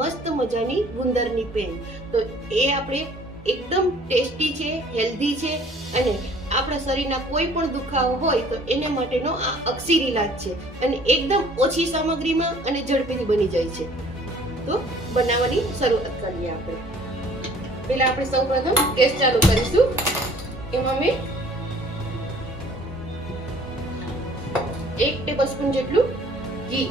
મસ્ત મજાની ગુંદરની પેન. તો એ આપણે એકદમ ટેસ્ટી છે, હેલ્ધી છે અને આપણા શરીરના કોઈ પણ દુખાવો હોય તો એને માટેનો આ અક્ષીર ઇલાજ છે અને એકદમ ઓછી સામગ્રીમાં અને ઝડપથી બની જાય છે. તો બનાવવાની શરૂઆત કરીએ આપણે. પહેલા આપણે સૌપ્રથમ ગેસ ચાલુ કરીશું. એમાં મેં 1 ટેબલસ્પૂન જેટલું ઘી,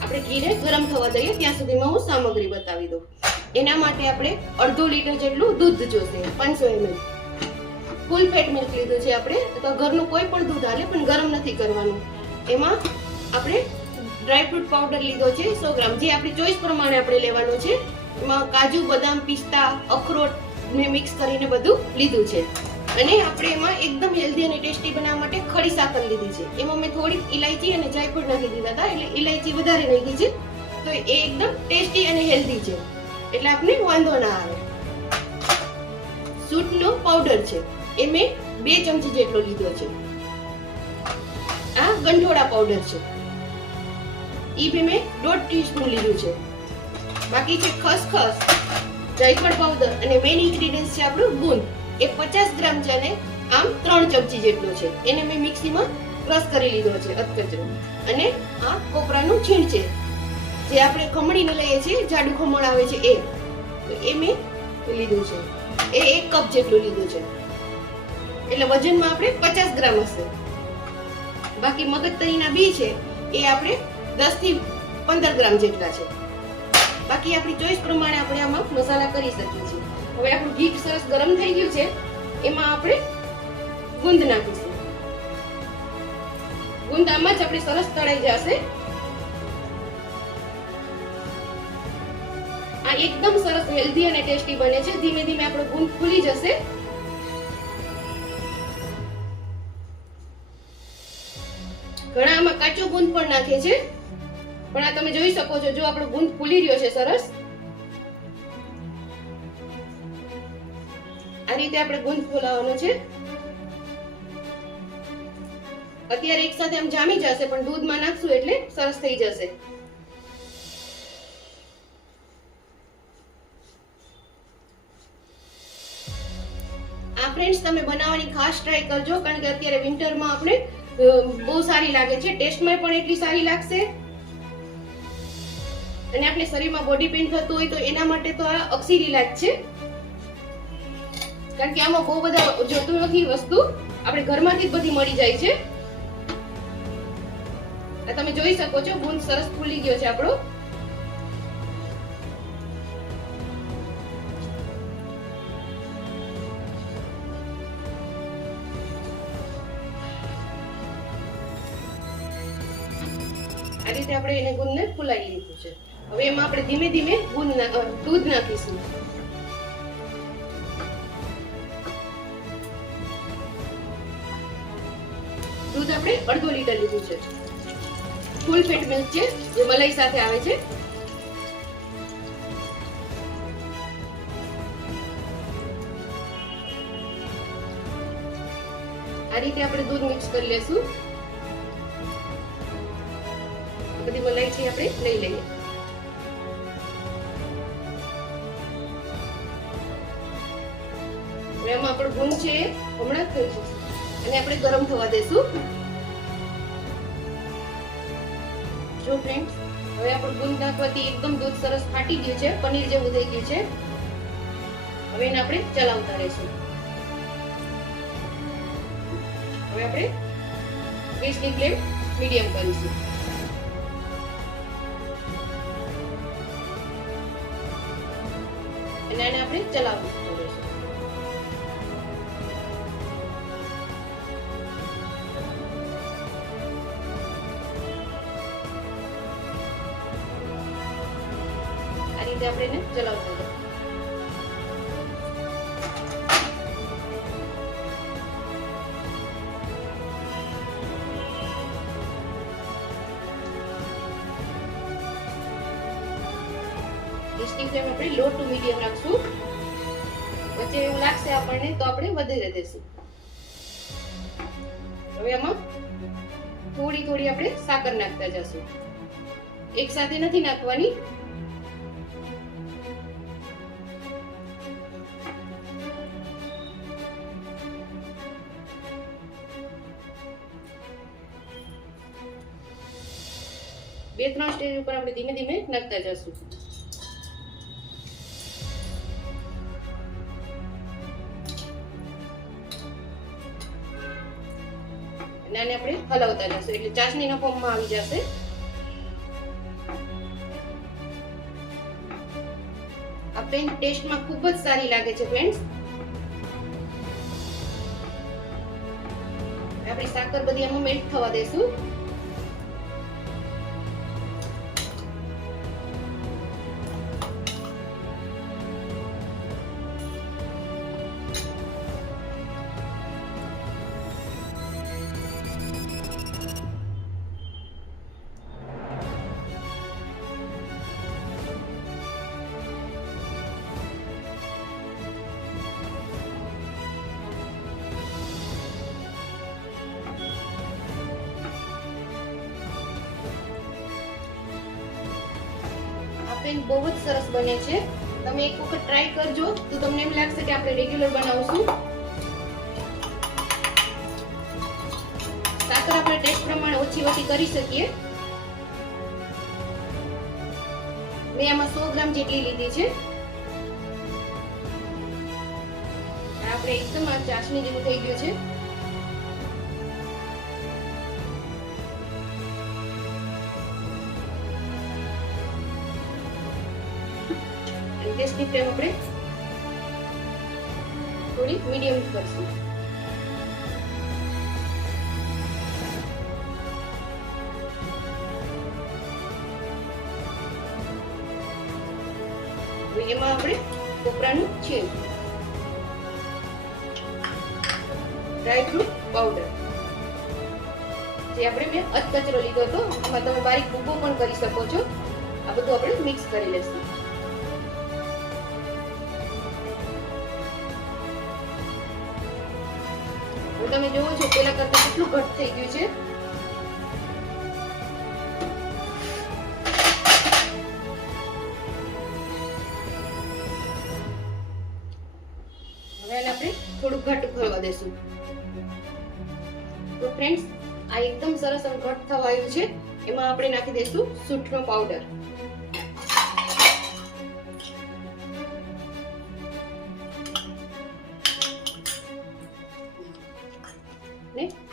આપણે ઘીને ગરમ થવા દઈએ ત્યાં સુધીમાં હું સામગ્રી બતાવી દઉં. એના માટે આપણે અડધો લીટર જેટલું દૂધ જોશે, 500 ml. ફૂલ ફેટ મિલ્ક લીધું છે આપણે, તો ઘરનું કોઈ પણ દૂધ હાલે, પણ ગરમ નથી કરવાનું. એમાં આપણે ડ્રાયફ્રૂટ પાવડર લીધો છે 100 ગ્રામ, જે આપણી ચોઈસ પ્રમાણે આપણે લેવાનો છે. એમાં કાજુ, બદામ, પિસ્તા, અખરોટ ને મિક્સ કરીને બધું લીધું છે. અને આપણે એમાં એકદમ હેલ્ધી અને ટેસ્ટી બનાવવા માટે ખડી સાકર લીધી છે. એમાં મેં થોડીક ઇલાયચી અને જાયફળ નાખી દીધા હતા, એટલે ઇલાયચી વધારે નાખી છે. તો એ એકદમ ટેસ્ટી અને હેલ્ધી છે, એટલે આપણે વાંધો ના આવે. સૂંઠનો પાવડર છે, એ મેં 2 ચમચી જેટલો લીધો છે. આ ગંઠોડા પાવડર છે, ઈ બી મેં 1.5 ટીસ્પૂન લીધું છે. બાકી છે ખસખસ, જાયફળ પાવડર અને મેઇન ઇન્ગ્રેડિયન્ટ છે આપણું ગુંદ. એ 50 ગ્રામ છે અને આમ 3 ચમચી જેટલો છે. એને મેં મિક્સીમાં ક્રશ કરી લીધો છે અધકચરો. અને આ કોપરાનું છીણ છે, જે આપણે ખમણીને લઈએ છીએ, જાડું ખમણ આવે છે એ. તો એ મેં લીધું છે. એ 1 કપ જેટલું લીધું છે, એટલે વજનમાં આપણે 50 ગ્રામ હશે. બાકી મગજતરીના બી છે, એ આપણે 10 થી 15 ગ્રામ જેટલા છે. બાકી આપણી ચોઈસ પ્રમાણે આપણે આમાં મસાલા કરી શકીએ છીએ. હવે આપણું ઘી સરસ ગરમ થઈ ગયું છે, એમાં આપણે ગુંદ નાખીશું. ગુંદ આમાં જ આપણી સરસ તળાઈ જશે. આ એકદમ સરસ હેલ્ધી અને ટેસ્ટી બને છે. ધીમે ધીમે આપણો ગુંદ ફૂલી જશે. ઘણા આમાં કાચો ગુંદ પણ નાખે છે, પણ આ તમે જોઈ શકો છો, જો આપણો ગુંદ ફૂલી રહ્યો છે સરસ. આ રીતે આપણે ગુંદ ફોલાવવાનો છે. અત્યારે એક સાથે આમ જામી જશે, પણ દૂધમાં નાખશું એટલે સરસ થઈ જશે. આ ફ્રેન્ડ્સ તમે બનાવવાની ખાસ ટ્રાય કરજો, કારણ કે અત્યારે વિન્ટરમાં આપણે બહુ સારી લાગે છે, ટેસ્ટમાં પણ એટલી સારી લાગશે. અને આપણે શરીરમાં બોડી પેઇન થતું હોય તો એના માટે તો આ અક્ષીર ઇલાજ છે, કારણ કે આમાં બહુ બધા જોતું નથી વસ્તુ, આપણે ઘરમાંથી જ બધી મળી જાય છે. આ તમે જોઈ શકો છો, ગુંદ સરસ ફૂલી ગયો છે આપણો. આ રીતે આપણે એને ગુંદને ફૂલાઈ લીધું છે. હવે એમાં આપણે ધીમે ધીમે દૂધ નાખીશું. દૂધ આપણે 1/2 લીટર લીધું છે. ફૂલ ફેટ મિલ્ક છે, જે મલાઈ સાથે આવે છે. આ રીતે આપણે દૂધ મિક્સ કરી લેશું. બધી મલાઈ છે આપણે લઈ લઈએ. હવે આમાં આપણો ગુંદ છે હમણાં જ થઈ જશે, અને આપણે ગરમ થવા દેશું. જો ફ્રેન્ડ્સ, હવે આપણું ગુંદ નાખવાથી એકદમ દૂધ સરસ ફાટી ગયું છે, પનીર જેવું થઈ ગયું છે. હવે એને આપણે ચલાવતા રહીશું. હવે આપણે ગેસની ફ્લેમ મીડિયમ કરીશું. અને આને આપણે ચલાવવું પડશે. આ રીતે આપણે એને ચલાવતા જઈએ. ગેસની ફ્લેમ આપણે લો ટુ મીડિયમ રાખશું. વચ્ચે એવું લાગશે આપણને તો આપણે વધારી દેશું. હવે આમાં થોડી થોડી આપણે સાકર નાખતા જશું, એક સાથે નથી નાખવાની. બે ત્રણ સ્ટેજ ઉપર આપણે ધીમે ધીમે નાખતા જશું. અને આને આપણે હલાવતા જશું એટલે ચાસણીના ફોર્મમાં આવી જશે. આ પેન ટેસ્ટમાં ખૂબ જ સારી લાગે છે ફ્રેન્ડ્સ. આપણી સાકર બધી આમાં મેલ્ટ થવા દેશું. પેન બહુ જ સરસ બને છે. તમે એક વખત ટ્રાય કરજો તો તમને એમ લાગશે કે આપણે રેગ્યુલર બનાવશું. સાકર આપણે ટેસ્ટ પ્રમાણે ઓછી વધી કરી શકીએ. મેં આમાં 100 ગ્રામ જેટલી લીધી છે. આપણે એકદમ આ ચાસણી જેવું થઈ ગયું છે. ગેસની ફ્લેમ આપણે થોડી મીડિયમ કરશું. એમાં આપણે કોપરાનું છીણ, ડ્રાયફ્રૂટ પાવડર જે આપણે મેં અધકચરો લીધો હતો, આમાં તમે બારીક ભૂકો પણ કરી શકો છો. આ બધું આપણે મિક્સ કરી લેશું. તમે જોવો છો પેલા કરતા કેટલું ઘટ થઈ ગયું છે. હવે આને આપણે થોડું ઘટ કરવા દેશું. તો ફ્રેન્ડ્સ, આ એકદમ સરસ ઘટ થવા આવ્યું છે. એમાં આપણે નાખી દઈશું સૂંઠનો પાવડર.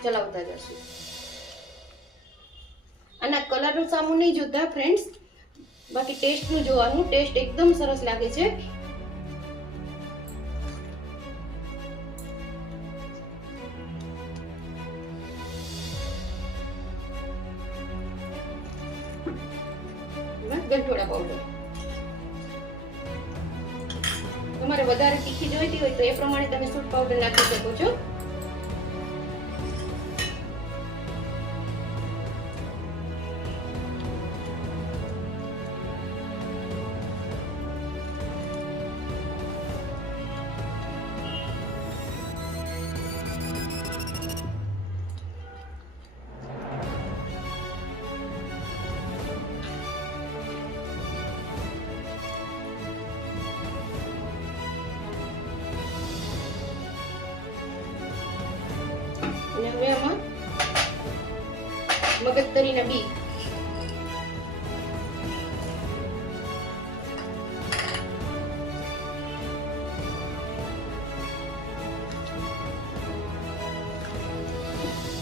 ચલાવતા જશું. આના કલરનું સામું નહીં જોતા ફ્રેન્ડ્સ, બાકી ટેસ્ટનું જોવાનું. ટેસ્ટ એકદમ સરસ લાગે છે. ગંઠોડા પાવડર તમારે વધારે તીખી જોઈતી હોય તો એ પ્રમાણે તમે સૂંઠ પાવડર નાખી શકો છો. અને હવે આમાં મગજતરીના બી,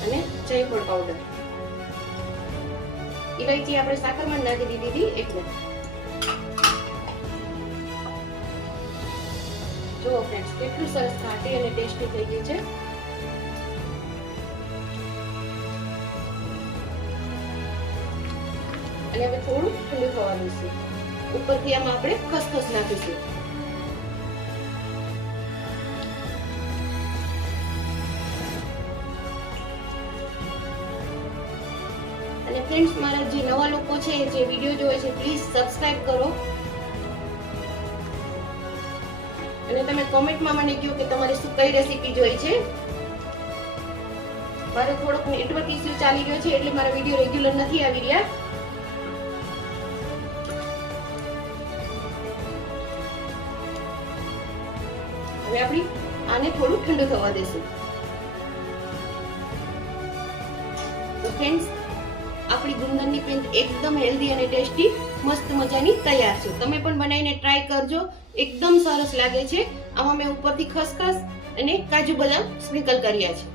અને જયફળ પાવડર. ઇલાયચી આપણે સાકરમાં નાખી દીધી હતી એટલે. જો ફ્રેન્ડ્સ કેટલું સરસ ખાટી અને ટેસ્ટી થઈ ગયું છે. અને હવે થોડું ઠંડુ થવા દઈશું. ઉપરથી આમાં આપણે ખસખસ નાખીશું. અને ફ્રેન્ડ્સ, મારા જે નવા લોકો છે જે વિડીયો જોવે છે પ્લીઝ સબસ્ક્રાઇબ કરો. અને તમે કોમેન્ટમાં મને કહો કે તમારે શું કઈ રેસીપી જોઈ છે. મારો થોડોક નેટવર્ક ઇસ્યુ ચાલી ગયો છે એટલે મારા વિડીયો રેગ્યુલર નથી આવી રહ્યા. હવે આપણે આને થોડું ઠંડુ થવા દેશું. તો ફ્રેન્ડ્સ, આપણી ગુંદરની પેસ્ટ એકદમ હેલ્ધી અને ટેસ્ટી મસ્ત મજાની તૈયાર છે. તમે પણ બનાવીને ટ્રાય કરજો, એકદમ સરસ લાગે છે. આમાં મેં ઉપરથી ખસખસ અને કાજુ બદામ સ્પ્રિંકલ કર્યા છે.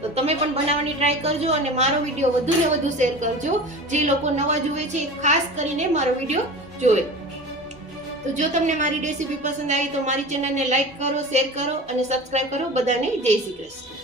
તો તમે પણ બનાવવાની ટ્રાય કરજો અને મારો વિડીયો વધુ ને વધુ શેર કરજો. જે લોકો નવા જુએ છે ખાસ કરીને મારો વિડીયો જોવે. તો જો તમને મારી રેસીપી પસંદ આવી તો મારી ચેનલને લાઈક કરો, શેર કરો અને સબસ્ક્રાઇબ કરો. બધાને જય શ્રી કૃષ્ણ.